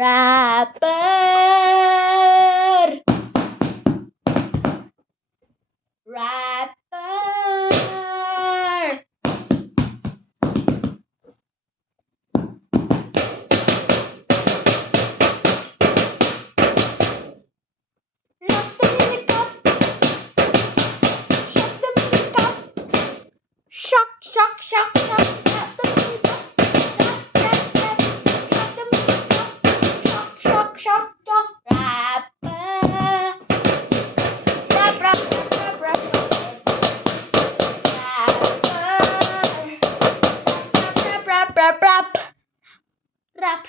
Rapper, rapper. Rock the music up, shock the music up, shock, shock, shock, shock. Rock the music up, rap, rap, rap. Shock the music up, shock, shock, shock, shock. Rapper, rap, rap, rap, rap, rap, rap. Rapper, rap, rap, rap, rap, rap.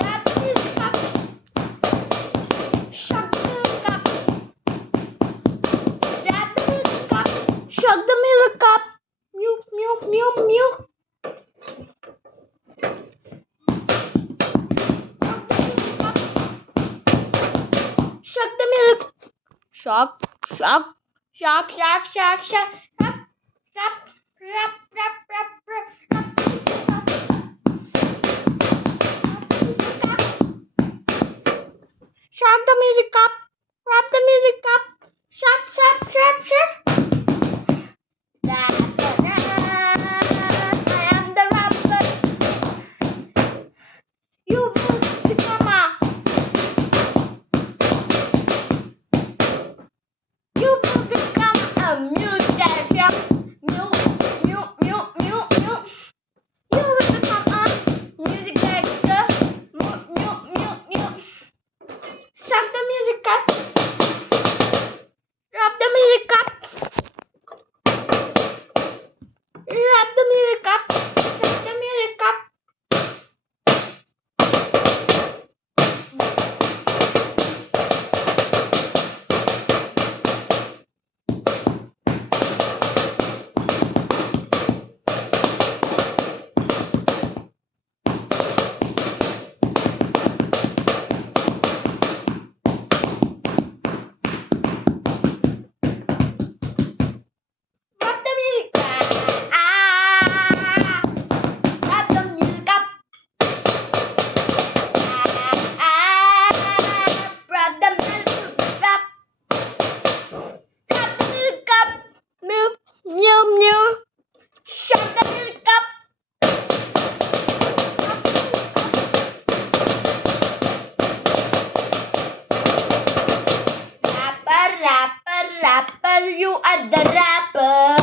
Rap music up, shock the music up. Rap the music up, shock the music up. Mute, mute, mute, mute. Shock the music. Shock, shock, shock, shock, shock, shock. Rap, rap, rap, rap, rap, rap. Shock the music up. Rap the music up. Shop, shop, shop, shop. Rapper, I am the rapper. You will become a. You will become a musician. Mute, mute, mute, mute, mute. You will become a music director. Mute, mute, mute, mute. Stop the music up. Drop the music up. Drop the music up. Stop the music up. Drop the music up. Drop the music up. Drop the music up. Drop the music up. Mew, mew, mew. Shut the music up. Rapper, rapper, rapper, you are the rapper.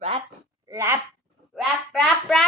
Rap, rap, rap, rap, rap.